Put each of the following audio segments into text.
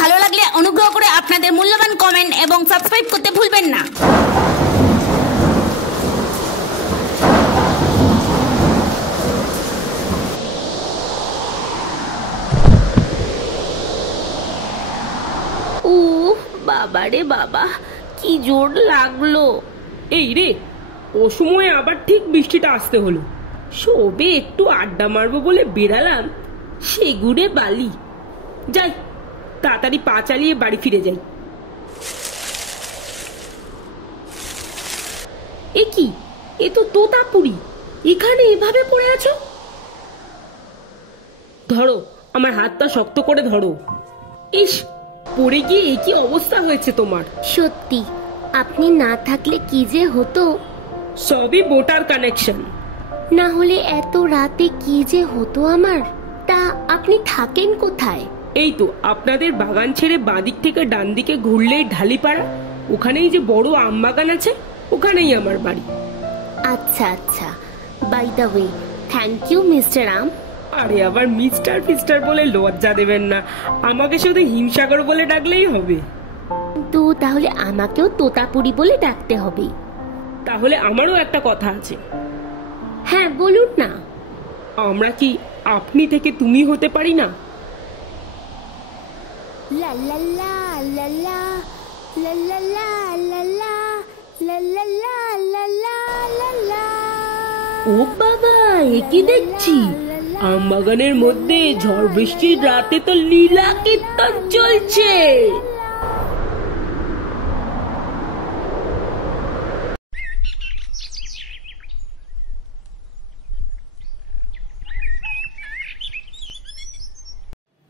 ভালো লাগলে অনুগ্রহ করে আপনাদের মূল্যবান কমেন্ট এবং সাবস্ক্রাইব করতে ভুলবেন না। বাবারে বাবা, কি জোর লাগলো। এই রে, ও সময় আবার ঠিক বৃষ্টিটা আসতে হলো। সবে একটু আড্ডা মারবো বলে বেরালাম, সেগুড়ে বালি। যাই, তাড়াতাড়ি পা চালিয়ে বাড়ি ফিরে যাই। এ কি, এ তো তোতাপুরি, এখানে এভাবে পড়ে আছো? ধরো, আমার হাতটা শক্ত করে ধরো। ইস, পড়ে গিয়ে কি অবস্থা হয়েছে তোমার। সত্যি, আপনি না থাকলে কি যে হতো। সবই বোটার কানেকশন। না হলে এত রাতে কি যে হতো আমার। তা আপনি থাকেন কোথায়? এই তো আপনাদের বাগান ছেড়ে বাঁদিক থেকে ডান দিকে ঘুরলেই ঢালিপাড়া, ওখানেই যে বড় আম বাগান আছে, ওখানেই আমার বাড়ি। আচ্ছা আচ্ছা, by the way, thank you mister আম। আরে আবার মিস্টার ফিস্টার বলে লজ্জা দেবেন না, আমাকে শুধু হিমসাগর বলে ডাকলেই হবে। তো তাহলে আমাকেও তোতাপুরি বলে ডাকতে হবে। তাহলে আমারও একটা কথা আছে। হ্যাঁ বলুন না। আমরা কি আপনি থেকে তুমি হতে পারি না? লা লা লা লা লা লা লা লা লা লা লা লা লা লা লা লা লা। ও বাবা, এ কি দেখছি? আম বাগানের মধ্যে ঝড় বৃষ্টির রাতে তো লীলা কীর্তন চলছে।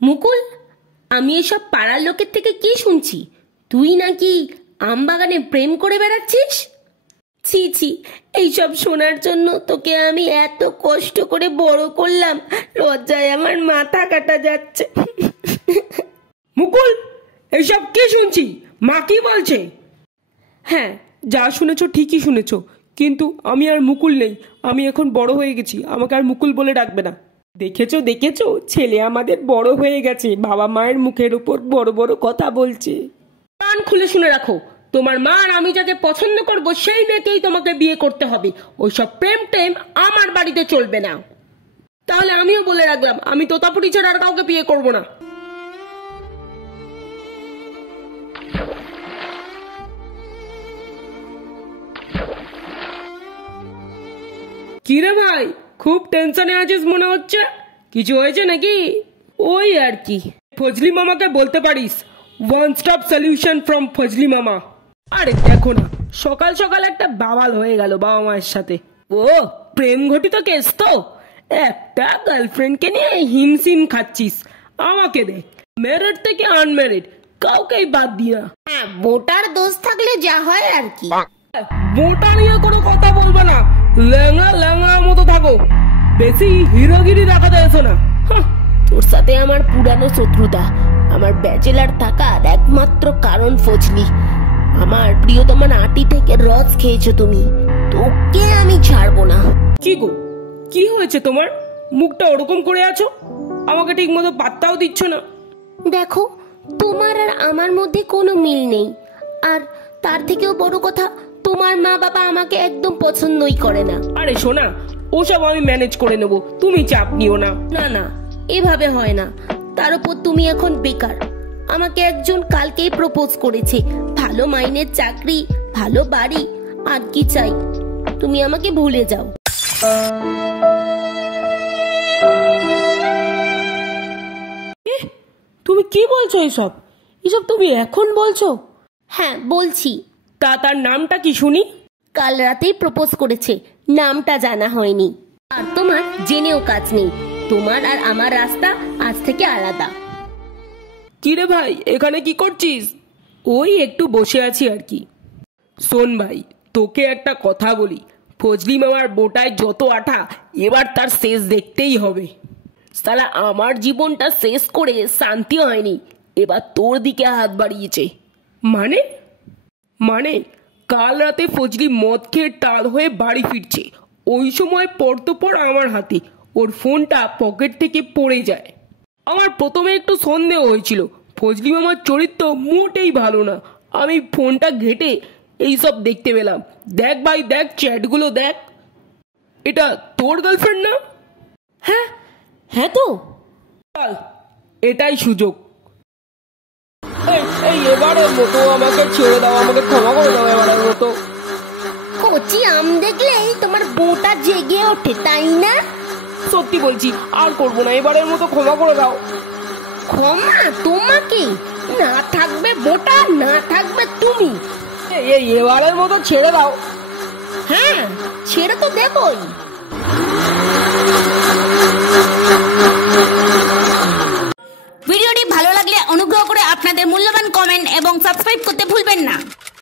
মুকুল, আমি এসব পাড়ার লোকের থেকে কি শুনছি? তুই নাকি আম বাগানে প্রেম করে বেড়াচ্ছিস? ছি ছি, এইসব শোনার জন্য তোকে আমি এত কষ্ট করে বড় করলাম, লজ্জায় আমার মাথা কাটা যাচ্ছে। মুকুল, এইসব কি শুনছি? মা কি বলছে? হ্যাঁ, যা শুনেছো ঠিকই শুনেছো, কিন্তু আমি আর মুকুল নেই। আমি এখন বড় হয়ে গেছি, আমাকে আর মুকুল বলে ডাকবে না। দেখেছো দেখেছো, ছেলে আমাদের বড় হয়ে গেছে, বাবা মায়ের মুখের উপর বড় বড় কথা বলছে। কান খুলে শুনে রাখো, তোমার মা আর আমি যাকে পছন্দ করব সেই মেয়েকেই তোমাকে বিয়ে করতে হবে। ওইসব প্রেম টেম আমার বাড়িতে চলবে না। তাহলে আমিও বলে রাখলাম, আমি তোতাপুরি ছাড়া আর কাউকে বিয়ে করব না। কিরে ভাই, খুব টেনশনে আছিস মনে হচ্ছে, কিছু হয়েছে নাকি? ওই আর কি, ফজলি মামাকে বলতে পারিস, ওয়ান স্টপ সলিউশন ফ্রম ফজলি মামা। আরে দেখো না, সকাল সকাল একটা বাবাল হয়ে গেল বাবা মায়ের সাথে। ও প্রেম ঘটিত কেস তো? একটা গার্লফ্রেন্ডকে নিয়ে হিমশিম খাচ্ছিস। আমাকে দেখ, ম্যারিড থেকে আনম্যারিড কাউকেই বাদ দিয়া। হ্যাঁ, বোটার দোষ থাকলে যা হয় আর কি। বোটা নিয়ে কোনো কথা বলবে না, লেঙ্গা লেঙ্গা মতো থাকো, বেশি হিরোগিরি দেখাতে এসো না। তোর সাথে আমার পুরানো শত্রুতা, আমার ব্যাচেলার থাকার একমাত্র কারণ ফজলি। আমার প্রিয়তমা নাটি থেকে রস খেয়েছো তুমি, তোকে আমি ছাড়বো না। কি গো, কি হয়েছে তোমার? মুখটা ওরকম করে আছো, আমাকে ঠিক মতো পাত্তাও দিচ্ছ না। দেখো, তোমার আর আমার মধ্যে কোনো মিল নেই, আর তার থেকেও বড় কথা, তোমার মা বাবা আমাকে একদম পছন্দই করে না। আরে শোনা, ওসব আমি ম্যানেজ করে নেবো, তুমি চাপ নিও না। না না, এভাবে হয় না। তার উপর তুমি এখন বেকার। আমাকে একজন কালকেই প্রপোজ করেছে, ভালো মাইনের চাকরি, ভালো বাড়ি, আর কি চাই? তুমি আমাকে ভুলে যাও। তুমি কি বলছো? এসব এসব তুমি এখন বলছো? হ্যাঁ বলছি। তার নামটা কি শুনি? কাল রাতেই প্রপোজ করেছে, নামটা জানা হয়নি। আর তোমার জেনেও কাজ নেই, তোমার আর আমার রাস্তা আজ থেকে আলাদা। কিরে ভাই, এখানে কি করছিস? ওই একটু বসে আছি আর কি। শোন ভাই, তোকে একটা কথা বলি, ফজলি মামার বোটায় যত আঠা, এবার তার শেষ দেখতেই হবে। সালা আমার জীবনটা শেষ করে শান্তি হয়নি, এবার তোর দিকে হাত বাড়িয়েছে। মানে মানে কাল রাতে ফজলি মদ খেয়ে টাল হয়ে বাড়ি ফিরছে, ওই সময় পর আমার হাতে ওর ফোনটা পকেট থেকে পড়ে যায়। আমার প্রথমে একটু সন্দেহ হয়েছিল ফজলি মামার চরিত্র মোটেই ভালো না। আমি ফোনটা ঘেটে এইসব দেখতে পেলাম। দেখ ভাই দেখ, চ্যাটগুলো দেখ। এটা তোর গার্লফ্রেন্ড না? হ্যাঁ হ্যাঁ তো। চল, এটাই সুযোগ। এই এবারের মতো আমাকে ছেড়ে দাও, আমাকে ক্ষমা করে দাও এবারের মতো। কচি আম দেখলেই তোমার বোটা জেগে ওঠে, তাই না? সত্যি বলছি, আর করবো না, এবারের মতো ক্ষমা করে দাও। ক্ষমা তোমাকে? না থাকবে বোটা, না থাকবে তুমি। এই এবারের মতো ছেড়ে দাও। হ্যাঁ ছেড়ে তো দেবই। ভিডিওটি ভালো লাগলে অনুগ্রহ করে আপনাদের মূল্যবান কমেন্ট এবং সাবস্ক্রাইব করতে ভুলবেন না।